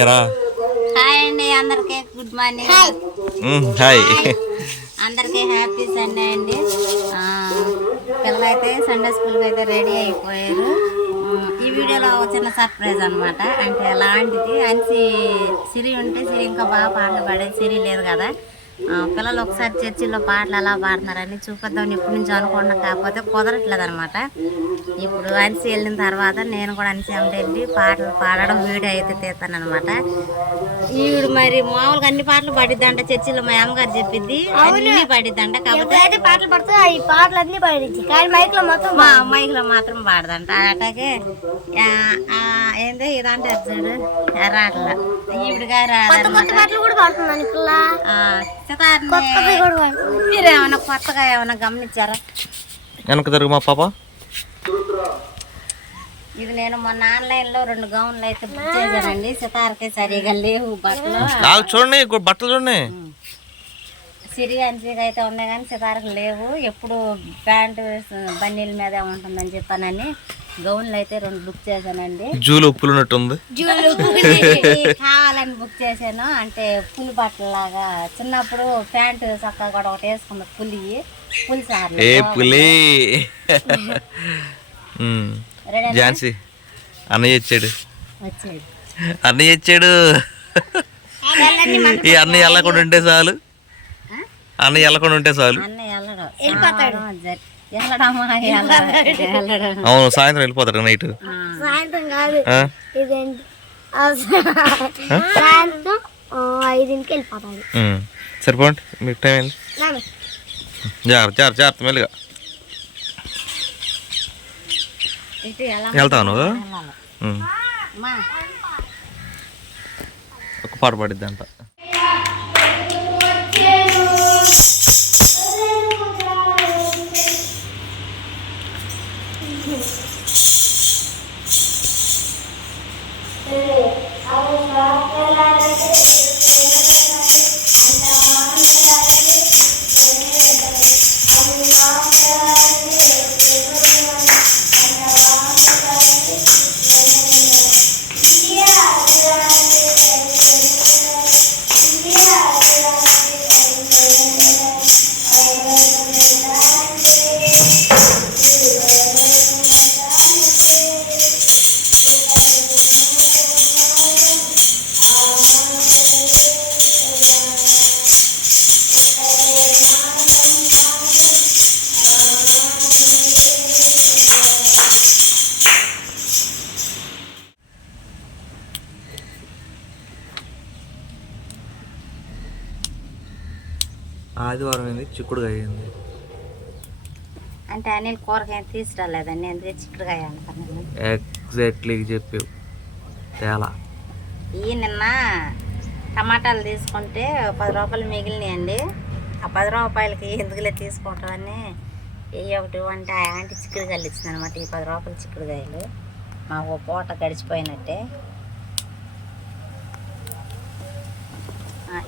అయ్యారా హాయ్ అండి అందరికీ గుడ్ మార్నింగ్. హాయ్. అందరికీ హ్యాపీ సండే అండి. పిల్లలైతే సండే స్కూల్కి అయితే రెడీ అయిపోయారు. ఈ వీడియోలో ఒక చిన్న సర్ప్రైజ్ అనమాట అంటే ఎలాంటిది అన్సి సిరి ఉంటే సిరి ఇంకా బాగా పాటలు పాడేది సిరి లేదు కదా. పిల్లలు ఒకసారి చర్చిలో పాటలు ఎలా పాడుతున్నారని చూపిద్దామని ఇప్పటి నుంచి అనుకున్నాం కాకపోతే కుదరట్లేదు అనమాట ఇప్పుడు అన్సి వెళ్ళిన తర్వాత నేను కూడా అన్సి వెళ్ళి పాటలు పాడడం వీడియో అయితే తీస్తాను అనమాట ఈవిడ మరి మామూలుగా అన్ని పాటలు పాడిద్దంట చర్చిలో మా అమ్మగారు చెప్పింది అన్ని పాడిద్దంట. కాకపోతే పాటలు పడుతుంది ఈ పాటలు అన్ని పాడించి కానీ మైక్లో మొత్తం మా అమ్మాయిలో మాత్రం పాడదంట. అట్లాగే ఏంది ఇదంటే చూడు ఎర్రాట్ల. ఈవిడ గారు పాటలు కూడా పిల్ల. మీరేమన్నా కొత్తగా ఏమన్నా గమనించారా? వెనక జరుగు మా పాప. ఇది నేను మొన్న ఆన్లైన్లో రెండు గౌన్లు అయితే బుక్ చేశానండి. సితార్కి సరిగా లేవు బట్టలు. చూడండి బట్టలు చూడండి. సిరి అంచిగా అయితే ఉన్నాయి కానీ సితారకు లేవు. ఎప్పుడు ప్యాంటు బన్నీల మీద ఉంటుందని చెప్పానని. గౌన్లు అయితే రెండు బుక్ చేశానండి. జూలు ఉప్పులు ఉన్నట్టుంది కావాలని బుక్ చేశాను. అంటే పులి బట్టలాగా చిన్నప్పుడు ప్యాంటు చక్కగా కూడా ఒకటి వేసుకున్న పులి. పులి సార్లు. ఏ పులి? ఝాన్సీ అన్నయ్య ఇచ్చాడు అన్నయ్య ఇచ్చాడు ఈ అన్నయ్య వెళ్ళకుండా ఉంటే చాలు. అన్నయ్య వెళ్ళకుండా ఉంటే చాలు. అన్న వెళ్ళడం. వెళ్ళిపోతాడు. వెళ్ళడమా వెళ్ళడం అవును సాయంత్రం వెళ్ళిపోతాడు నైట్? సాయంత్రం కాదు. ఇదేంటి? ఆ, సాయంత్రం ఆ, ఐదింటికి వెళ్ళిపోతాడు సరిపోండి మీకు టైం నాన్న, జాగ్రత్త జాగ్రత్త జాగ్రత్త మెల్లిగా. వెళ్తావు నువ్వు? ఒక పాట పాడిద్ది అంట ఆదివారం ఏంది? చిక్కుడుగా అయింది అంటే అనిల్ కూరగాయ తీసుకురాలేదండి అందుకే చిక్కుడుకాయ అంటాను ఎగ్జాక్ట్లీ చెప్పావు. తేలా. ఈ నిన్న టమాటాలు తీసుకుంటే పది రూపాయలు మిగిలినాయండి. ఆ పది రూపాయలకి ఎందుకులే తీసుకుంటామని ఏ ఒకటి అంటే ఆ ఆంటీ చిక్కుడుకాయలు ఇచ్చింది అనమాట ఈ పది రూపాయలు చిక్కుడుకాయలు. మాకు ఓ పూట గడిచిపోయినట్టే.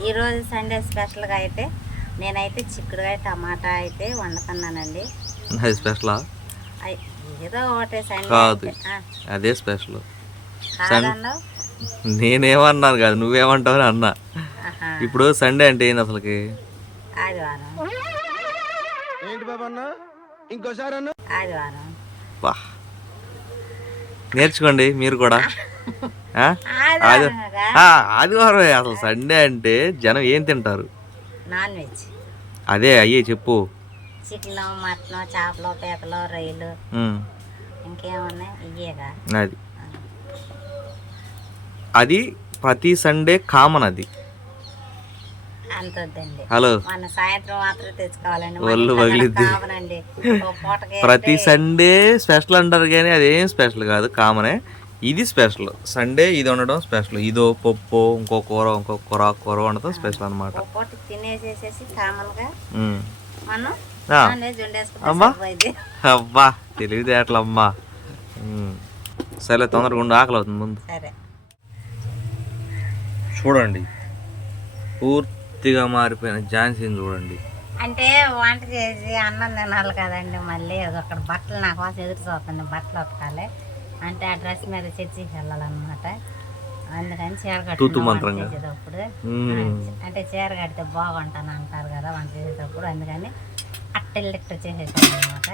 ఈరోజు సండే స్పెషల్గా అయితే నేనైతే చిక్కుడుకాయ టమాటా అయితే వండుతున్నానండి. అది స్పెషలా? ఏదో ఒకటి కాదు. అదే స్పెషల్. నేనేమన్నాను కాదు నువ్వేమంటావు అని అన్నా ఇప్పుడు సండే అంటే ఏంది అసలుకి? నేర్చుకోండి మీరు కూడా. ఆదివారం అసలు సండే అంటే జనం ఏం తింటారు? Non veg. అదే అయ్యే చెప్పు. చికెన్ మటన్ చేపలు రొయ్యలు ఇంకేమున్నాయి? ఇయ్యేగా. అది. అది ప్రతి సండే కామన్ అది. హలో. ఒళ్ళు పగిలిద్ది. పూటకి ప్రతి సండే స్పెషల్ అంటారు కానీ అదేం స్పెషల్ కాదు కామనే. ఇది స్పెషల్. సండే ఇది వండడం స్పెషల్. ఇదో పప్పు ఇంకో కూర ఇంకో కూర కూర వండటం స్పెషల్ అనమాట అమ్మా. అబ్బా తెలివితేటలమ్మా. సరే తొందరగా ఉండి ఆకలి అవుతుంది ముందు. సరే. చూడండి. పూర్తిగా మారిపోయిన ఝాన్సీని చూడండి. అంటే వంట చేసి అన్నం తినాలి కదండి మళ్ళీ. అక్కడ బట్టలు నా కోసం ఎదురు చూస్తుంది. బట్టలు ఉతకాలి. అంటే ఆ డ్రెస్ మీద చర్చికి వెళ్ళాలన్నమాట. అందుకని చీర మ్మ్. అంటే చీర కడితే బాగుంటాను అంటారు కదా వంట చేసేటప్పుడు అందుకని అట్టెల్లిట్టు చేసేసాను అనమాట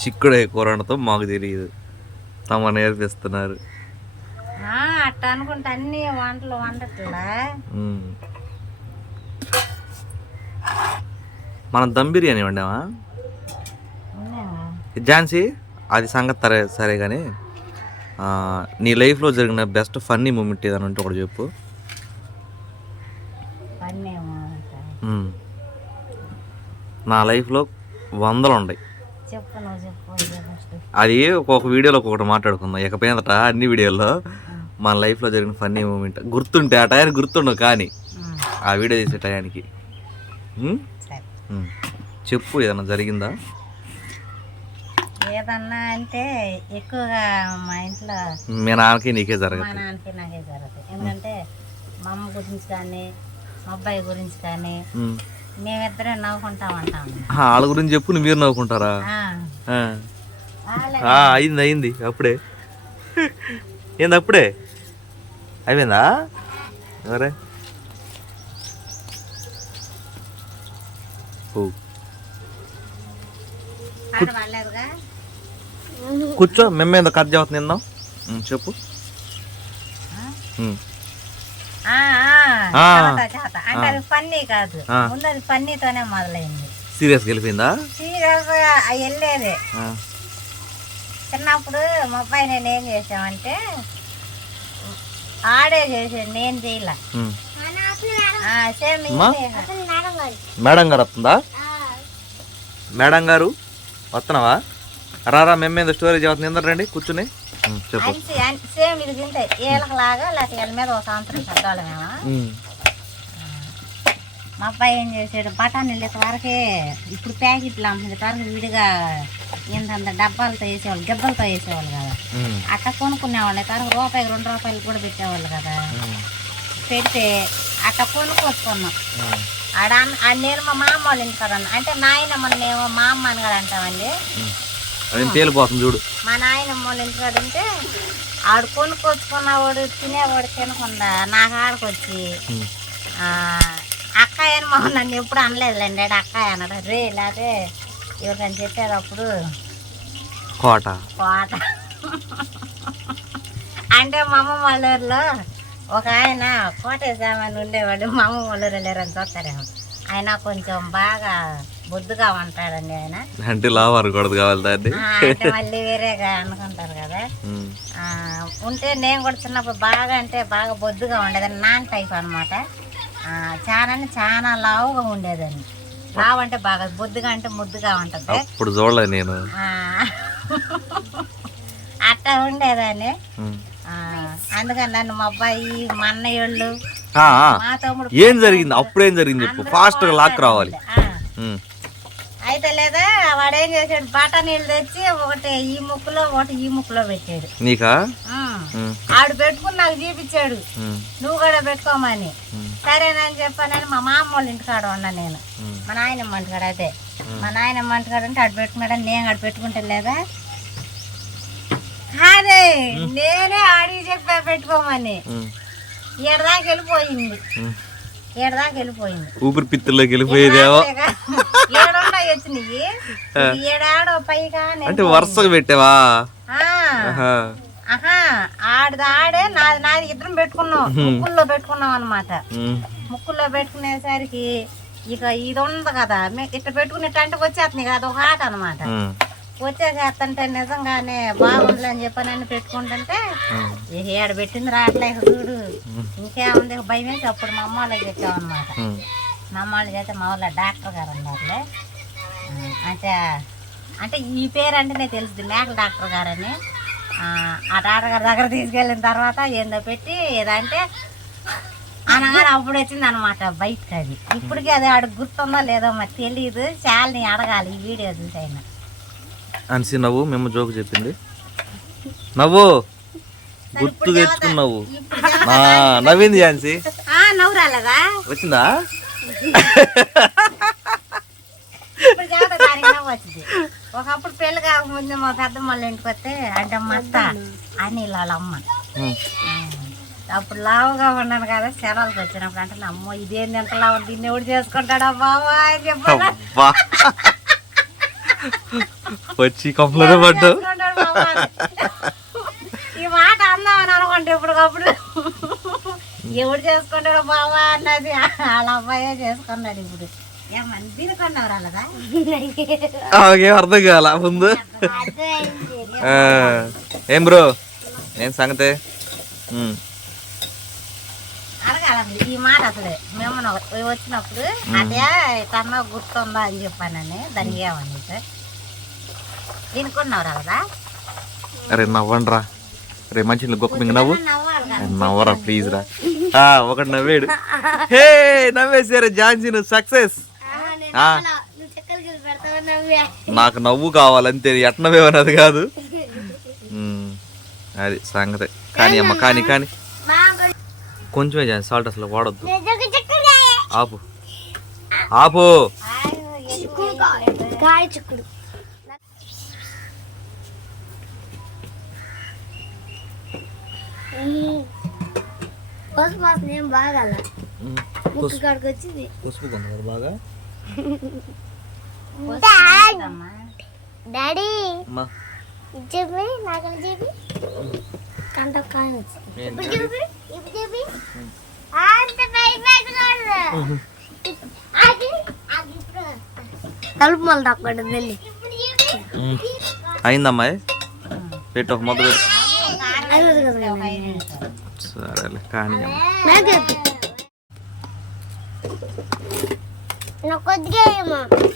చిక్కుడు కూర వండటం మాకు తెలియదు. తమ నేర్పిస్తున్నారు. అట్ట అనుకుంటే అన్ని వంటలు వండట్లా. మనం దమ్ బిర్యానీ వండామా? ఝాన్సీ అది సంగతి సరే సరే కానీ నీ లైఫ్లో జరిగిన బెస్ట్ ఫన్నీ మూమెంట్ ఏదైనా ఉంటే ఒకటి చెప్పు. అంట. నా లైఫ్లో వందలు ఉన్నాయి అది ఒక్కొక్క వీడియోలో ఒక్కొక్కటి మాట్లాడుకుందాం. ఇకపోయినట అన్ని వీడియోల్లో మన లైఫ్లో జరిగిన ఫన్నీ మూమెంట్. గుర్తుంటే ఆ టయానికి గుర్తుండవు కానీ ఆ. వీడియో తీసే టయానికి. చెప్పు ఏదైనా జరిగిందా? ఏదన్నా అంటే ఎక్కువగా మా ఇంట్లో మీ నాన్నకి నీకే మా జరగదు నాన్నకి నాకే జరుగుతుంది ఎందుకంటే మా అమ్మ గురించి కానీ మా అబ్బాయి గురించి కానీ మ్మ్. మేమిద్దరం నవ్వుకుంటా ఉంటాం. వాళ్ళ గురించి చెప్పు మీరు నవ్వుకుంటారా? అయింది అయింది. అప్పుడే. ఏంది అప్పుడే? అయిపోయిందా? ఎవరే? ఓ. ఆడవాళ్ళేరుగా కూర్చో మేము ఏందో కట్ చేస్తుంది తిందాం ఉమ్, చెప్పు. ఉమ్, ఆ, ఆ. ఆ, చేత, చేత. అంటే అది పన్నీ కాదు. ముందు అది పన్నీతోనే మొదలైంది. సీరియస్గా వెళ్ళిపోయిందా సీరియస్ వెళ్ళేది. చిన్నప్పుడు మా అబ్బాయి నేను ఏం చేసామంటే ఆడే చేసాడు నేను చేయలే. ఉమ్. ఆ, సేమ్ అమ్మా? ఇదే. మేడం గారు. వస్తుందా? మేడం గారు వస్తున్నావా రారా మేము ఏందో స్టోరీ చదువుతుంది ఎందరు రండి కూర్చుని. చెప్పు. సేమ్ ఇది తింటే ఏళ్ళకలాగా లేకపోతే వీళ్ళ మీద ఒక సంవత్సరం పెద్దవాళ్ళమేమో ఉమ్, మా అబ్బాయి ఏం చేసాడు బఠానీలు వరకే ఇప్పుడు ప్యాకెట్లు అమ్ముతుంది వరకు విడిగా ఇంతంత డబ్బాలతో వేసేవాళ్ళు గెబ్బలతో వేసేవాళ్ళు కదా. అట్ట కొనుక్కునేవాళ్ళు తరకు రూపాయి రెండు రూపాయలు కూడా పెట్టేవాళ్ళు కదా. పెడితే అట్ట కొనుక్కొచ్చుకున్నాం. ఆడ నేను మా మామ వాళ్ళ ఇంటి కదా అంటే నాయనమ్మ మేము మా అమ్మ అని కూడా అంటామండి. అది తేలిపోతుంది చూడు. మా నాయనమ్మ వాళ్ళ ఇంటి కాడ ఉంటే ఆడు కొనుక్కొచ్చుకున్నవాడు తినేవాడు తినకుండా నాకు ఆడకొచ్చి అక్కాయ అని మా నన్ను ఎప్పుడు అనలేదులేండి ఆడు అక్కాయ అన్నాడు రే లేకపోతే ఎవరికని చెప్పేటప్పుడు కోట. కోట. అంటే మా అమ్మ వాళ్ళ ఊరిలో ఒక ఆయన కోటేశామని ఉండేవాడు. మా అమ్మ వాళ్ళ ఊరు లేరని చూస్తారేమో. ఆయన కొంచెం బాగా బొద్దుగా ఉంటాడండి ఆయన. అంటే లావారు కూడదు కావాలి దాన్ని మళ్ళీ వేరేగా అనుకుంటారు కదా. ఉంటే నేను కూడా చిన్నప్పుడు బాగా అంటే బాగా బొద్దుగా ఉండేదాన్ని. నాన్ టైప్ అనమాట చాలా చాలా లావుగా ఉండేదాన్ని. లావు అంటే బాగా బొద్దుగా అంటే ముద్దుగా ఉంటుంది. అప్పుడు చూడలే నేను. అట్టా ఉండేదాన్ని. అందుకని నన్ను మా అబ్బాయి మా అన్నయ్యోళ్ళు. మా తమ్ముడు ఏం జరిగింది? అప్పుడేం జరిగింది చెప్పు. ఫాస్ట్గా లాక్ రావాలి. అయితే లేదా వాడు ఏం చేశాడు బాటా నీళ్ళు తెచ్చి ఒకటి ఈ ముక్కులో ఒకటి ఈ ముక్కులో పెట్టాడు. నీకా? ఆడు పెట్టుకుని నాకు చూపించాడు. నువ్వు కూడా పెట్టుకోమని. సరేనని చెప్పానని మా మామ వాళ్ళ ఇంటికాడ ఉన్నా నేను. మా నాయనమ్మ ఇంటికాడ అదే మా నాయనమ్మ ఇంటికాడ ఉంటే ఆడు పెట్టుకున్నాడని నేను ఆడు పెట్టుకుంటే లేదా? అదే నేనే ఆడికి చెప్పా పెట్టుకోమని. ఉమ్, ఏడదాకా వెళ్ళిపోయింది. వెళ్ళిపోయింది. ఊపిరితిత్తుల్లోకి వెళ్ళిపోయేదేమో ఏడున్నాయి అంటే వరుసగా పెట్టావా? ఆ, ఆహా. ఆహా ఆడిది ఆడే నాది నాది ఇద్దరం పెట్టుకున్నాం. ముక్కుల్లో పెట్టుకున్నాం అనమాట ముక్కుల్లో పెట్టుకునేసరికి ఇక ఇది ఉంది కదా. ఇట్లా పెట్టుకునే టంటకు వచ్చేస్తుంది కదా ఒక ఆట అనమాట వచ్చేసేస్తుంటే నిజంగానే బాగుంది అని చెప్పి నన్ను పెట్టుకుంటుంటే ఏడ పెట్టింది రావట్లే చూడు. ఇంకేముంది? ఇక భయం అప్పుడు మా అమ్మ వాళ్ళకి చెప్పామన్నమాట. మా అమ్మ వాళ్ళకి అయితే మా వాళ్ళ డాక్టర్ గారు అన్నారులే అంటే అంటే ఈ పేరు అంటేనే తెలుస్తుంది మేకల డాక్టర్ గారని. ఆ ఆ డాక్టర్ గారి దగ్గర తీసుకెళ్ళిన తర్వాత ఏందో పెట్టి ఏదంటే అనగానే అప్పుడు వచ్చింది అనమాట బయటకు అది. ఇప్పటికీ అది ఆడ గుర్తుందో లేదో మరి తెలియదు చాలా నీ అడగాలి ఈ వీడియో చూసి అయినా. అనిసి నవ్వు మేము జోకు చెప్పింది. నవ్వు గుర్తు తెచ్చుకున్నావు. నవ్వింది ఝాన్సీ ఆ, నవ్వు రాలేదా? వచ్చిందా? ఇప్పుడు చెబుతా దానికి నవ్వు వచ్చింది. ఒకప్పుడు పెళ్ళి కాకముందు మా పెద్దమ్మ వాళ్ళ ఇంటికి వస్తే అంటే మా అత్త అని వాళ్ళ అమ్మ. అప్పుడు లావుగా ఉన్నాను కదా సెలవులకు వచ్చినప్పుడు అంటే అమ్మో ఇదేంది ఎంత లావు? దీన్ని ఎవడు చేసుకుంటాడా బావా అని చెప్పాను. అబ్బా. వచ్చి కంప్లైంట్. ఈ మాట అందామని అనుకుంటే ఇప్పటికప్పుడు ఎవడు చేసుకుంటాడు బావా అన్నది వాళ్ళ అబ్బాయే చేసుకున్నాడు ఇప్పుడు. అర్థం కాల ముందు? ఏం బ్రో? ఏం సంగతే? ఉమ్. అడగాలి ఈ మాట అసలు. మేము వచ్చినప్పుడు అదే కన్నా గుర్తుందా అని చెప్పానని దానికి ఏమని సార్ దీనికి ఉన్నవరా కదా అరే నవ్వండి రా రే మంచి గొప్ప మింగ నవ్వు? నవ్వరా ప్లీజ్ రా. ఒకటి నవ్వాడు. హే నవ్వేసారు నువ్వు సక్సెస్. నాకు నవ్వు కావాలంతే ఎట్ నవ్వేమన్నది కాదు. అది సంగతి. కానీ అమ్మ కానీ కానీ. కొంచెమే ఝాన్సీ సాల్ట్ అసలు వాడొద్దు. ఆపు. ఆపు. పసుపు వాసన ఏం వచ్చింది. పసుపు కదా బాగా. డాడీ అమ్మా. చెప్పి నాకు చెప్పి కంట ఇప్పుడు ఇప్పుడు అంత భయపెట్టకూడదు తలుపు మళ్ళీ తప్పకుండా వెళ్ళి అయిందమ్మా పెట్టు ఒక మొదలు. సరేలే కానీ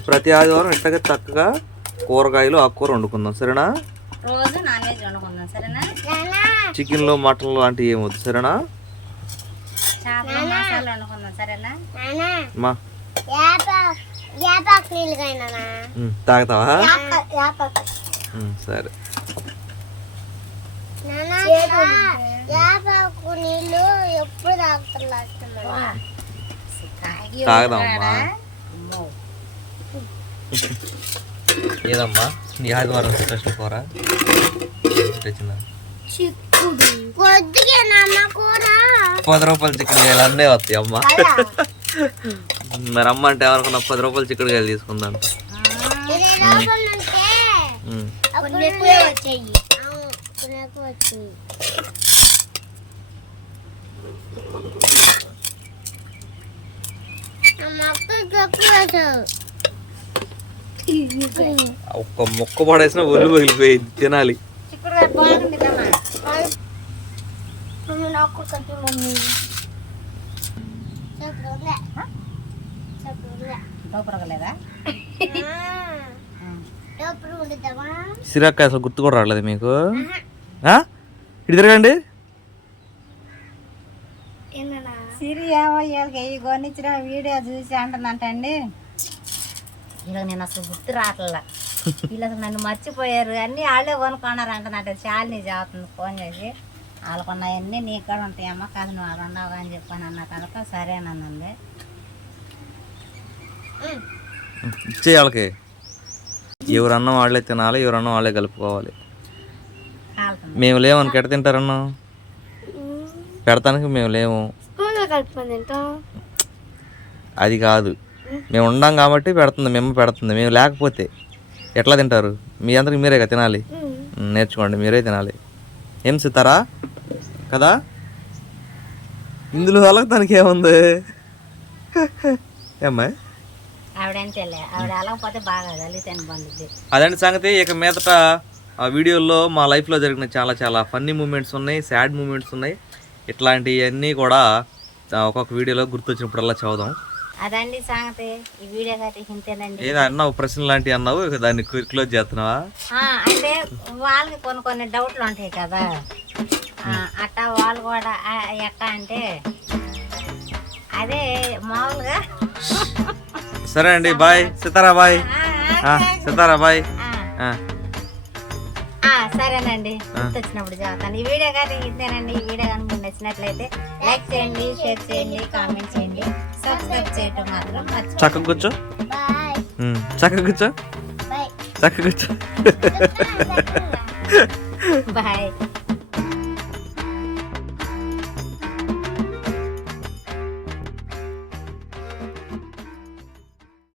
ప్రతి ఆదివారం ఇట్టగా చక్కగా కూరగాయలు ఆకుకూర వండుకుందాం సరేనా? రోజు నాన్ వెజ్ వండుకుందాం సరేనా? నానా. చికెన్లు మటన్లు లాంటివి ఏమొద్దు సరేనా? చేపలు మసాలా వండుకుందాం సరేనా? మా. తాగుతావా? సరే. తాగదామమ్మా అమ్మో. ఏదమ్మా? నీ ఆదివారం స్పెషల్ కూర? కూర. పది రూపాయలు చిక్కుడుకాయలు అన్నీ వస్తాయి అమ్మ. మరి అమ్మ అంటే ఏమనుకున్నా పది రూపాయలు చిక్కుడుకాయలు తీసుకుందాం ఒక్క మొక్క పడేసిన ఒళ్ళు పగిలిపోయింది తినాలి. సిరాక్కాయ అసలు గుర్తు కూడా రాలేదు మీకు. ఆ? ఇటు తిరగండి. ఏమన్నా సిరి ఏమో వీళ్ళకి ఈ కొనిచ్చిన వీడియో చూసి అంటుందంటండి. వీళ్ళకి నేను అసలు గుర్తు రావట్లా. వీళ్ళు అసలు నన్ను మర్చిపోయారు. అన్నీ వాళ్ళే కొనుక్కున్నారు అంటున్నట్టు శాలిని చెబుతుంది ఫోన్ చేసి. వాళ్ళకున్నాయన్నీ నీ కూడా ఉంటాయమ్మా కాదు నువ్వు అది అన్నావు అని చెప్పాను అన్న కనుక సరేనన్నది ఇచ్చే వాళ్ళకి. ఎవరు అన్నం వాళ్ళే తినాలి ఎవరు అన్నం వాళ్ళే కలుపుకోవాలి. మేము లేవని కెట తింటారన్నం? పెడతానికి మేము లేము కలుపుకొని తింటాం అది కాదు. మేము ఉండం కాబట్టి పెడుతుంది మేము పెడుతుంది మేము లేకపోతే ఎట్లా తింటారు? మీ అందరికి మీరే కదా తినాలి. నేర్చుకోండి మీరే తినాలి. ఏం సితారా? కదా? ఇందులో వాళ్ళకి దానికి ఏముంది? ఏమ్మాయి అదండి సంగతి ఇక మీదట ఆ వీడియోలో మా లైఫ్లో జరిగిన చాలా చాలా ఫన్నీ మూమెంట్స్ ఉన్నాయి సాడ్ మూమెంట్స్ ఉన్నాయి. ఇట్లాంటివన్నీ కూడా ఒక్కొక్క వీడియోలో గుర్తొచ్చినప్పుడల్లా చదువుదాం. అదండి సంగతి. ఈ వీడియో అయితే ఇంతేనండి. ఏదో అన్నావు ప్రశ్న లాంటివి అన్నావు ఇక దాన్ని క్లోజ్ చేస్తున్నావా? అంటే వాళ్ళకి కొన్ని కొన్ని డౌట్లు ఉంటాయి కదా. అట్టా వాళ్ళు కూడా ఎట్టా అంటే అదే మామూలుగా. సరే అండి bye. Sitara bye. Sitara bye. సరేనండి. గుర్తొచ్చినప్పుడు చదువుతాను. ఈ వీడియో కానీ ఇంతేనండి ఈ వీడియో కానీ మీకు నచ్చినట్లయితే లైక్ చేయండి షేర్ చేయండి కామెంట్ చేయండి. సబ్స్క్రైబ్ చేయటం మాత్రం చక్కగా కూర్చో. చక్కగా కూర్చో. చక్కగా కూర్చో. బాయ్